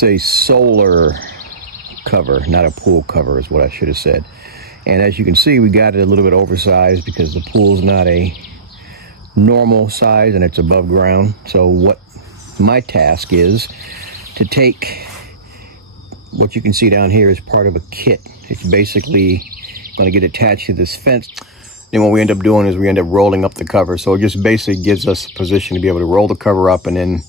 It's a solar cover, not a pool cover is what I should have said. And as you can see, we got it a little bit oversized because the pool's not a normal size and it's above ground. So what my task is to take what you can see down here is part of a kit. It's basically going to get attached to this fence. And what we end up doing is we end up rolling up the cover. So it just basically gives us a position to be able to roll the cover up and then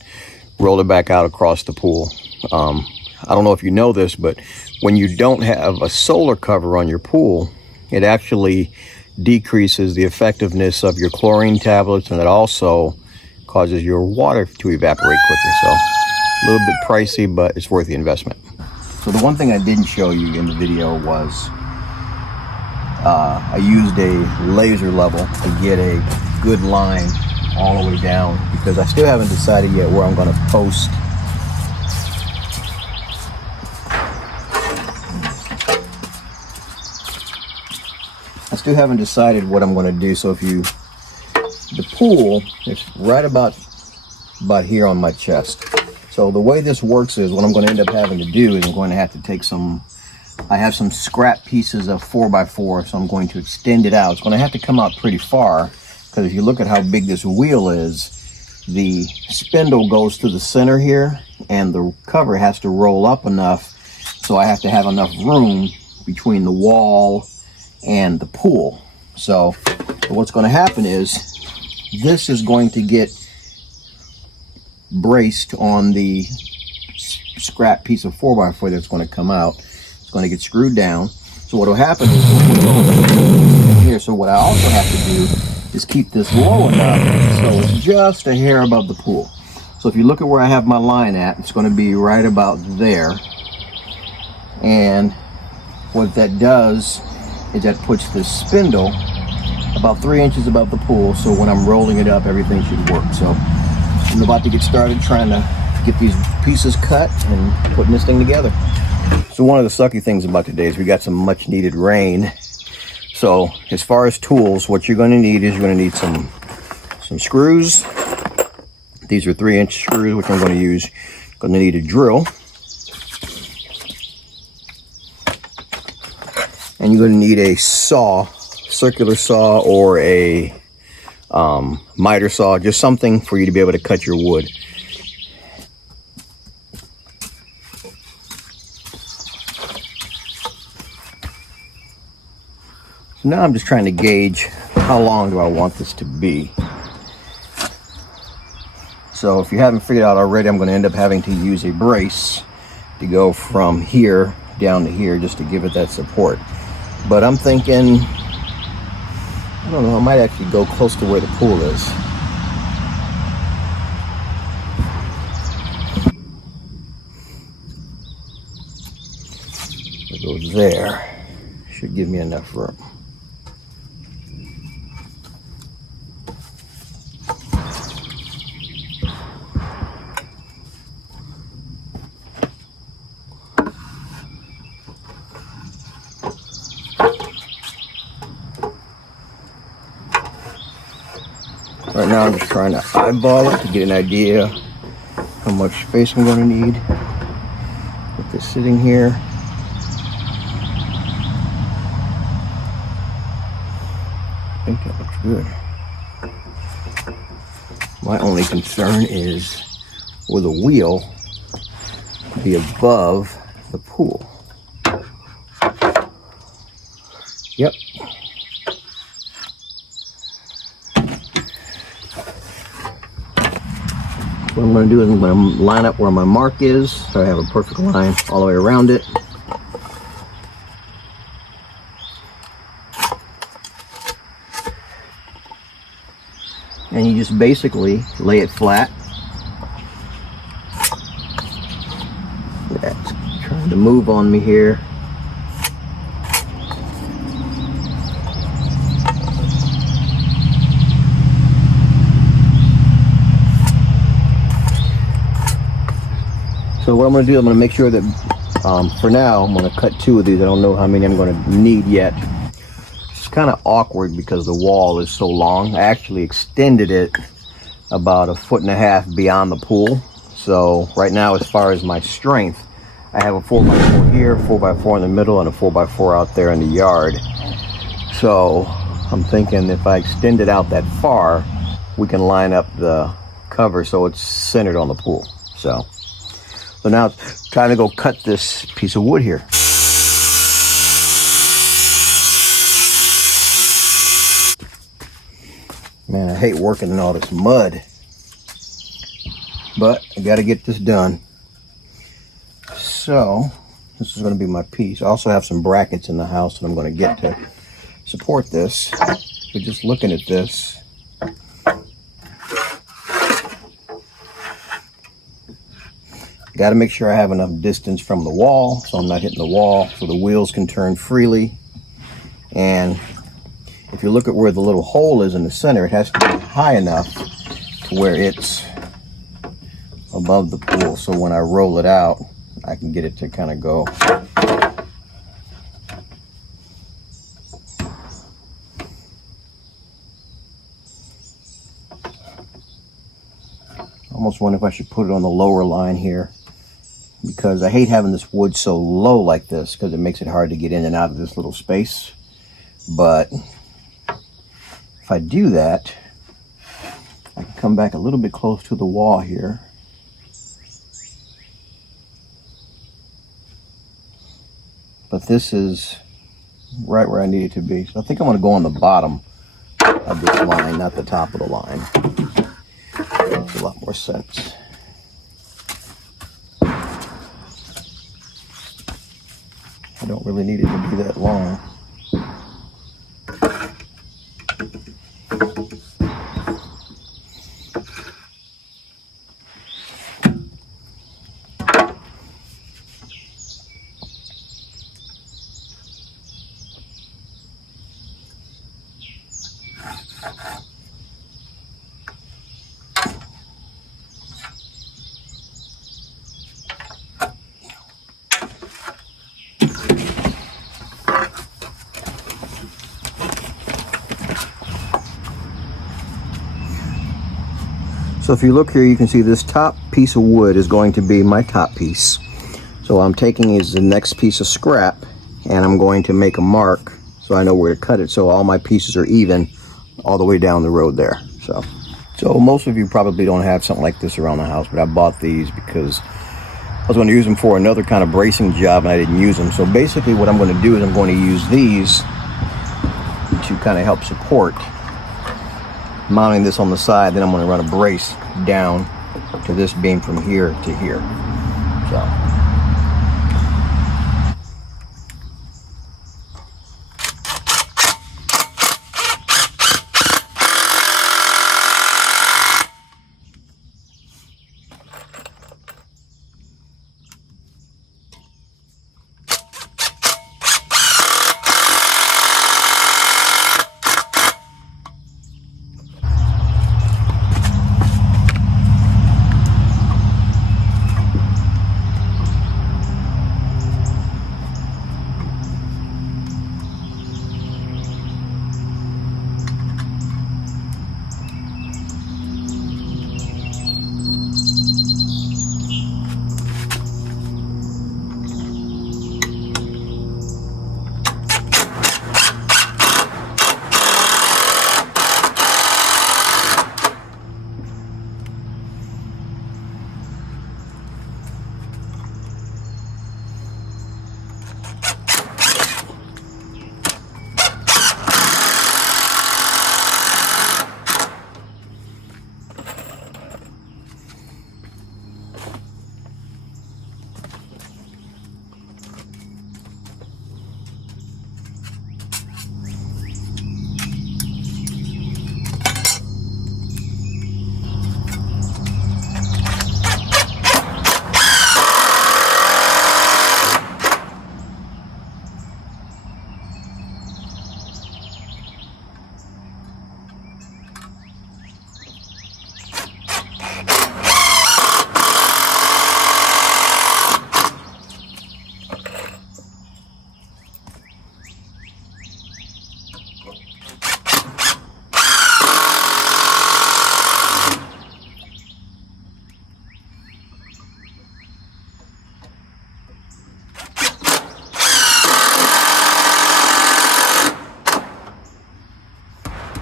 roll it back out across the pool. I don't know if you know this, but when you don't have a solar cover on your pool, it actually decreases the effectiveness of your chlorine tablets, and it also causes your water to evaporate quicker. So a little bit pricey, but it's worth the investment. So the one thing I didn't show you in the video was I used a laser level to get a good line all the way down, because I still haven't decided yet where I'm going to post what I'm going to do. So if the pool is right about here on my chest. So the way this works is what I'm going to end up having to do is I'm going to have to take I have some scrap pieces of 4x4, so I'm going to extend it out. It's going to have to come out pretty far, because if you look at how big this wheel is, the spindle goes to the center here and the cover has to roll up enough, so I have to have enough room between the wall and the pool. So what's going to happen is this is going to get braced on the scrap piece of 4x4 that's going to come out. It's going to get screwed down. So what will happen is here. So what I also have to do is keep this low enough so it's just a hair above the pool. So if you look at where I have my line at, it's going to be right about there. And what that does is that puts the spindle about 3 inches above the pool, so when I'm rolling it up, everything should work. So I'm about to get started trying to get these pieces cut and putting this thing together. So one of the sucky things about today is we got some much needed rain. So as far as tools, what you're going to need is you're going to need some screws. These are 3-inch screws, which I'm going to use. Going to need a drill. And you're going to need a saw, circular saw, or a miter saw, just something for you to be able to cut your wood. So now I'm just trying to gauge how long do I want this to be. So if you haven't figured out already, I'm going to end up having to use a brace to go from here down to here just to give it that support. But I'm thinking, I don't know, I might actually go close to where the pool is. It goes there. Should give me enough room. Right now I'm just trying to eyeball it to get an idea how much space I'm going to need with this sitting here. I think that looks good. My only concern is will the wheel be above the pool? Yep. What I'm going to do is I'm going to line up where my mark is, so I have a perfect line all the way around it. And you just basically lay it flat. That's trying to move on me here. So what I'm going to do, I'm going to make sure that for now I'm going to cut 2 of these. I don't know how many I'm going to need yet. It's kind of awkward because the wall is so long. I actually extended it about 1.5 feet beyond the pool. So right now, as far as my strength, I have a 4x4 here, 4x4 in the middle, and a 4x4 out there in the yard. So I'm thinking if I extend it out that far, we can line up the cover so it's centered on the pool. So now it's time to go cut this piece of wood here. Man, I hate working in all this mud, but I got to get this done. So this is going to be my piece. I also have some brackets in the house that I'm going to get to support this. But just looking at this, got to make sure I have enough distance from the wall so I'm not hitting the wall, so the wheels can turn freely. And if you look at where the little hole is in the center, it has to be high enough to where it's above the pool, so when I roll it out, I can get it to kind of go. Almost wonder if I should put it on the lower line here, because I hate having this wood so low like this because it makes it hard to get in and out of this little space. But if I do that, I can come back a little bit close to the wall here. But this is right where I need it to be. So I think I'm going to go on the bottom of this line, not the top of the line. Makes a lot more sense. I don't really need it to be that long. So if you look here, you can see this top piece of wood is going to be my top piece. So what I'm taking is the next piece of scrap, and I'm going to make a mark so I know where to cut it, so all my pieces are even all the way down the road there. So most of you probably don't have something like this around the house, but I bought these because I was going to use them for another kind of bracing job and I didn't use them. So basically what I'm going to do is I'm going to use these to kind of help support. Mounting this on the side, then I'm going to run a brace down to this beam from here to here. So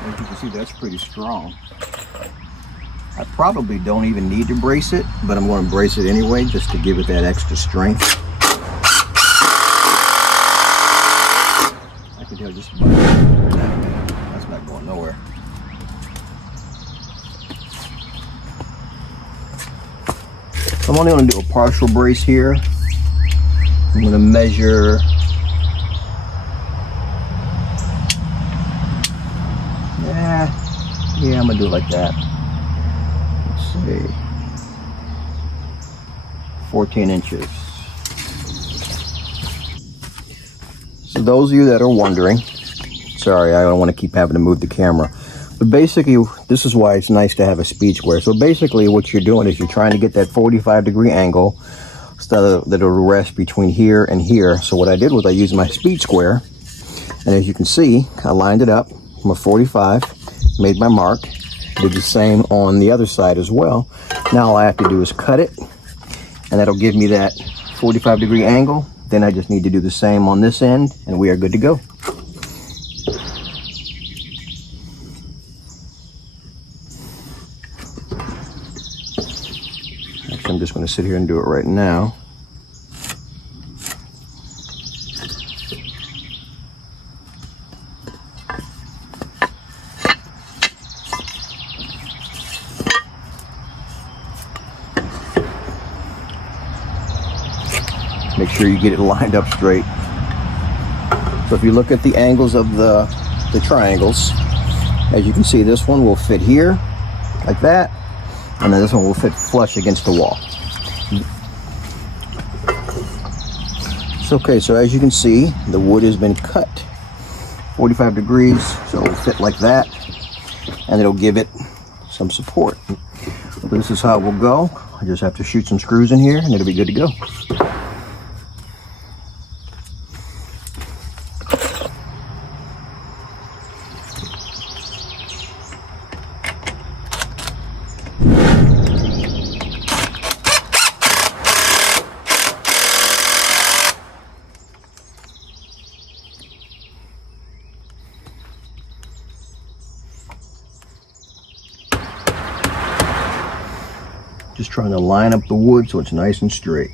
As you can see, that's pretty strong. I probably don't even need to brace it, but I'm going to brace it anyway just to give it that extra strength. I can tell just about that's not going nowhere. I'm only going to do a partial brace here. I'm going to measure yeah, I'm going to do it like that. 14 inches. So those of you that are wondering, sorry, I don't want to keep having to move the camera, but basically this is why it's nice to have a speed square. So basically what you're doing is you're trying to get that 45-degree angle so that it'll rest between here and here. So what I did was I used my speed square, and as you can see, I lined it up from a 45, made my mark, did the same on the other side as well. Now all I have to do is cut it, and that'll give me that 45-degree angle. Then I just need to do the same on this end, and we are good to go. Actually, I'm just going to sit here and do it right now. Make sure you get it lined up straight. So if you look at the angles of the triangles, as you can see, this one will fit here, like that, and then this one will fit flush against the wall. So, okay, so as you can see, the wood has been cut 45 degrees, so it will fit like that, and it'll give it some support. This is how it will go. I just have to shoot some screws in here, and it'll be good to go. Just trying to line up the wood so it's nice and straight.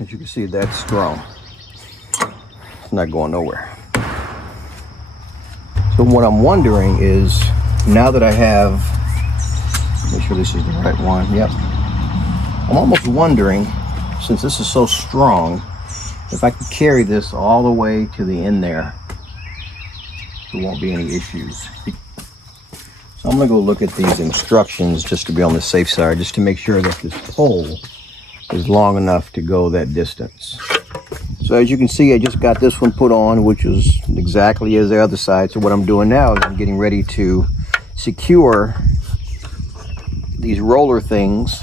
As you can see, that's strong. It's not going nowhere. So what I'm wondering is, now that I have, make sure this is the right one, yep. I'm almost wondering, since this is so strong, if I could carry this all the way to the end there, there won't be any issues. So I'm gonna go look at these instructions just to be on the safe side, just to make sure that this pole is long enough to go that distance. So as you can see, I just got this one put on, which is exactly as the other side. So what I'm doing now is I'm getting ready to secure these roller things,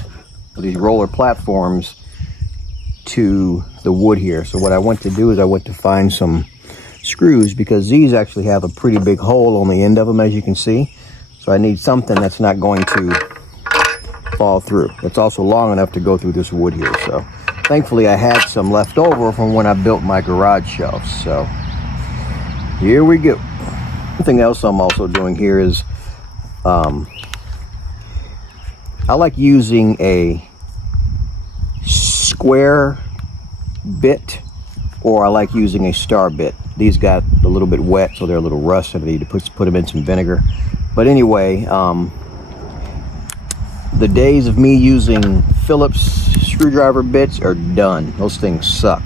these roller platforms, to the wood here. So what I went to do is I went to find some screws, because these actually have a pretty big hole on the end of them, as you can see. So I need something that's not going to fall through. It's also long enough to go through this wood here. So thankfully I had some left over from when I built my garage shelves. So here we go. Something else I'm also doing here is I like using a square bit, or I like using a star bit. These got a little bit wet, so they're a little rusted. I need to put them in some vinegar. But anyway, the days of me using Phillips screwdriver bits are done. Those things suck.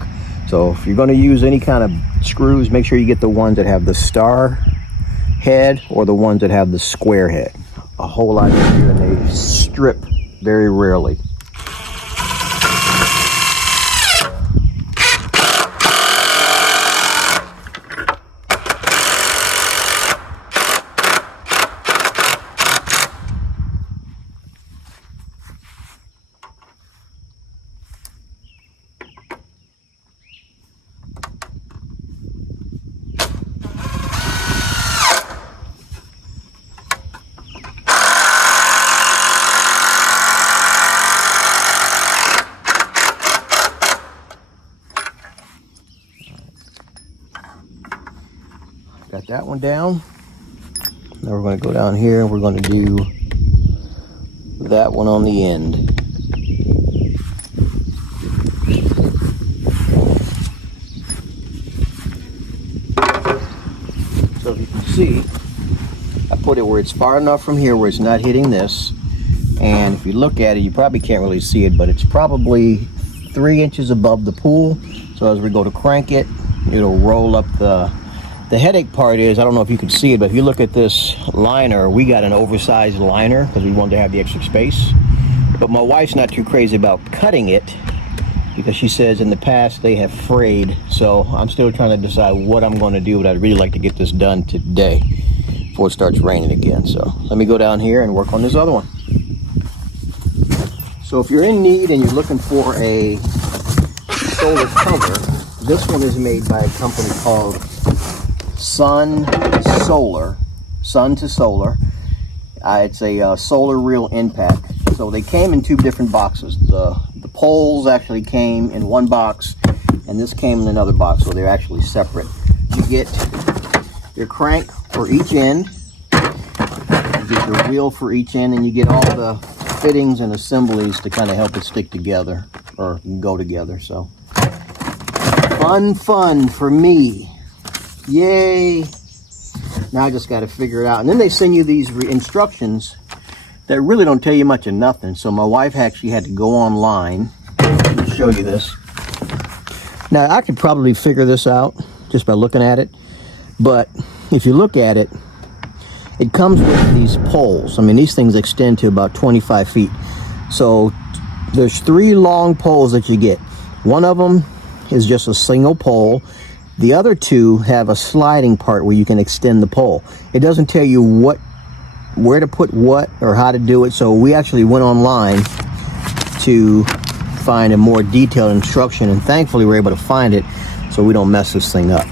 So if you're going to use any kind of screws, make sure you get the ones that have the star head or the ones that have the square head. A whole lot easier, and they strip very rarely. Got that one down. Now we're going to go down here and we're going to do that one on the end. So if you can see, I put it where it's far enough from here where it's not hitting this. And if you look at it, you probably can't really see it, but it's probably 3 inches above the pool. So as we go to crank it, it'll roll up the headache part is, I don't know if you can see it, but if you look at this liner, we got an oversized liner because we wanted to have the extra space. But my wife's not too crazy about cutting it because she says in the past they have frayed. So I'm still trying to decide what I'm going to do, but I'd really like to get this done today before it starts raining again. So let me go down here and work on this other one. So if you're in need and you're looking for a solar cover, this one is made by a company called Sun Solar. It's a solar reel impact. So they came in 2 different boxes. The poles actually came in one box, and this came in another box. So they're actually separate. You get your crank for each end, you get your wheel for each end, and you get all the fittings and assemblies to kind of help it stick together or go together. So fun for me. Yay. Now I just got to figure it out. And then they send you these instructions that really don't tell you much of nothing. So my wife actually had to go online and show you this. Now I could probably figure this out just by looking at it. But if you look at it, it comes with these poles. I mean, these things extend to about 25 feet. So there's 3 long poles that you get. One of them is just a single pole. The other 2 have a sliding part where you can extend the pole. It doesn't tell you where to put what or how to do it. So we actually went online to find a more detailed instruction, and thankfully we're able to find it so we don't mess this thing up.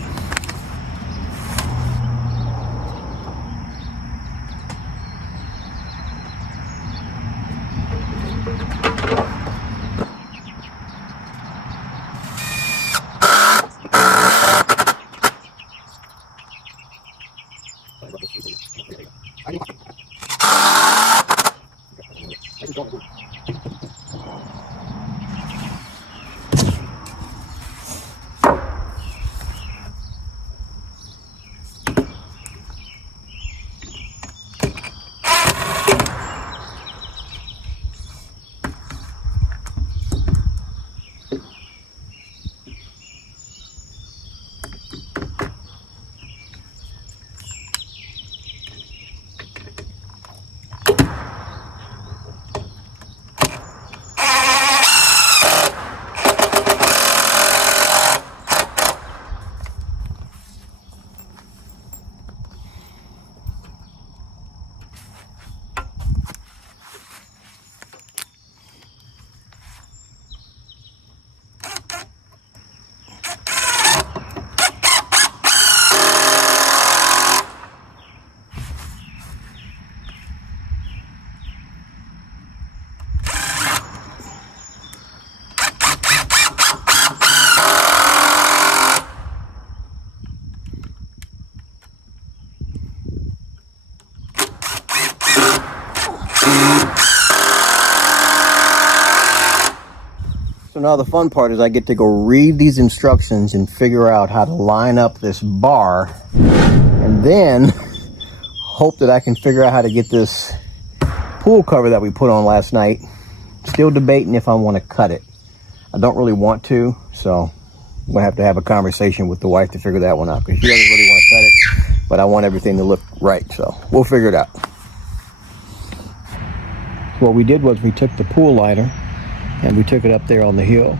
So now the fun part is I get to go read these instructions and figure out how to line up this bar, and then hope that I can figure out how to get this pool cover that we put on last night. Still debating if I want to cut it. I don't really want to, so I'm going to have a conversation with the wife to figure that one out, because she doesn't really want to cut it, but I want everything to look right, so we'll figure it out. What we did was we took the pool liner and we took it up there on the hill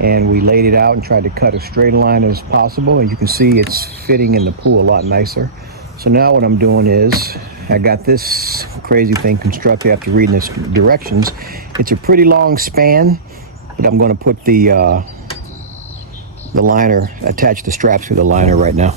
and we laid it out and tried to cut as straight a line as possible, and you can see it's fitting in the pool a lot nicer. So now what I'm doing is I got this crazy thing constructed after reading the directions. It's a pretty long span, but I'm going to put the liner, attach the straps to the liner right now.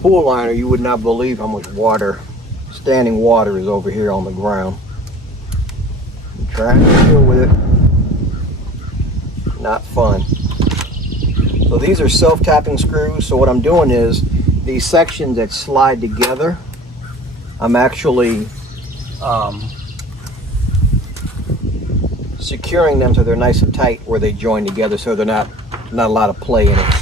pool liner, you would not believe how much water, standing water, is over here on the ground. I'm trying to deal with it. Not fun. So these are self-tapping screws. So what I'm doing is these sections that slide together, I'm actually securing them so they're nice and tight where they join together, so they're not a lot of play in it.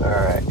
All right.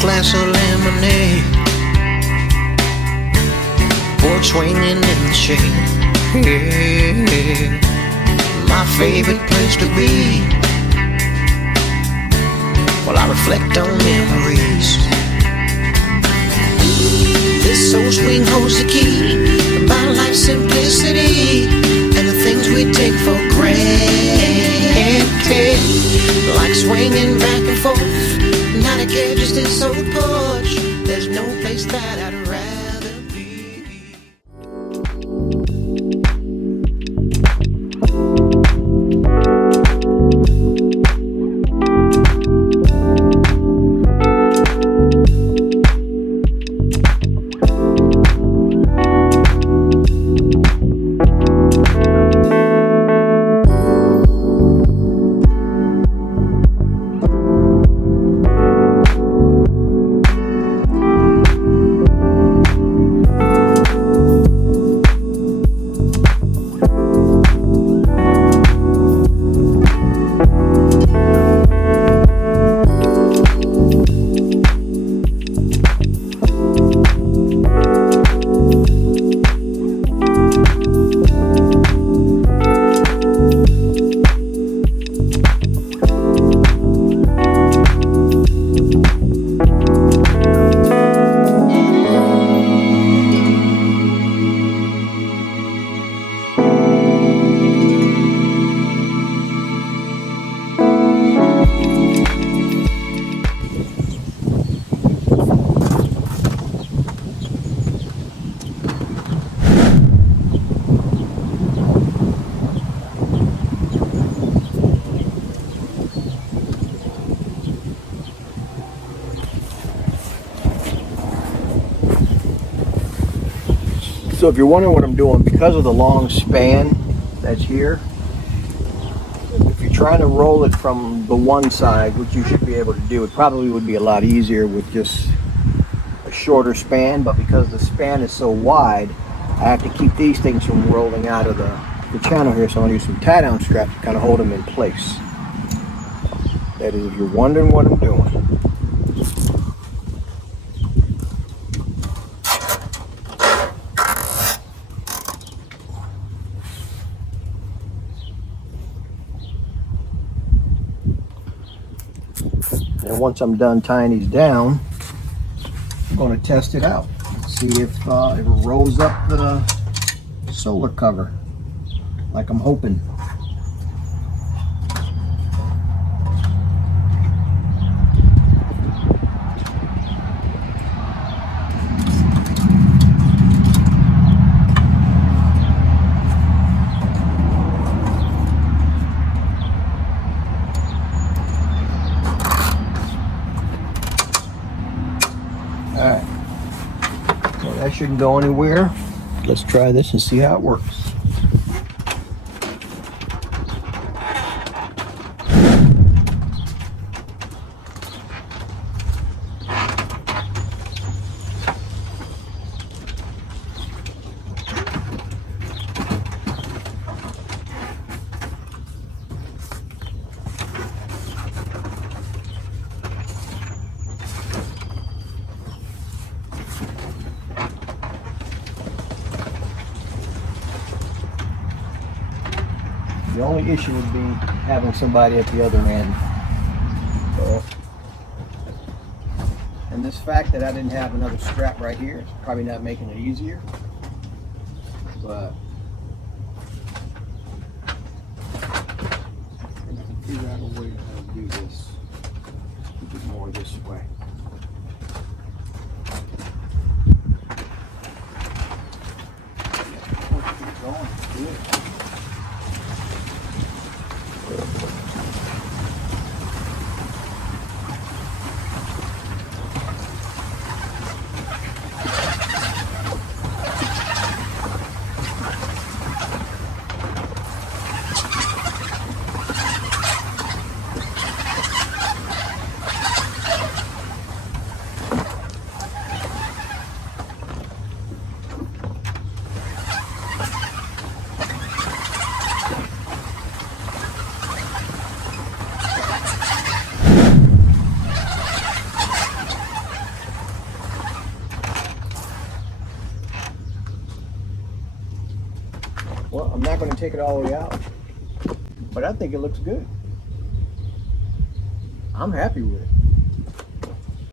Glass of lemonade, board swinging in the shade. Yeah, my favorite place to be while I reflect on memories. This old swing holds the key about life's simplicity and the things we take for granted, like swinging back and forth. Not a care, just this old porch. There's no place that I'd rather be. So if you're wondering what I'm doing, because of the long span that's here, if you're trying to roll it from the one side, which you should be able to do, it probably would be a lot easier with just a shorter span, but because the span is so wide, I have to keep these things from rolling out of the channel here, so I'm going to use some tie-down straps to kind of hold them in place. That is, if you're wondering what I'm doing. And once I'm done tying these down, I'm going to test it out. See if it rolls up the solar cover like I'm hoping. Alright, well, that shouldn't go anywhere. Let's try this and see how it works. The only issue would be having somebody at the other end. So, and this fact that I didn't have another strap right here is probably not making it easier. But I can figure out a way to do this. Keep it more this way. Keep going. Good. Well, I'm not going to take it all the way out, but I think it looks good. I'm happy with it.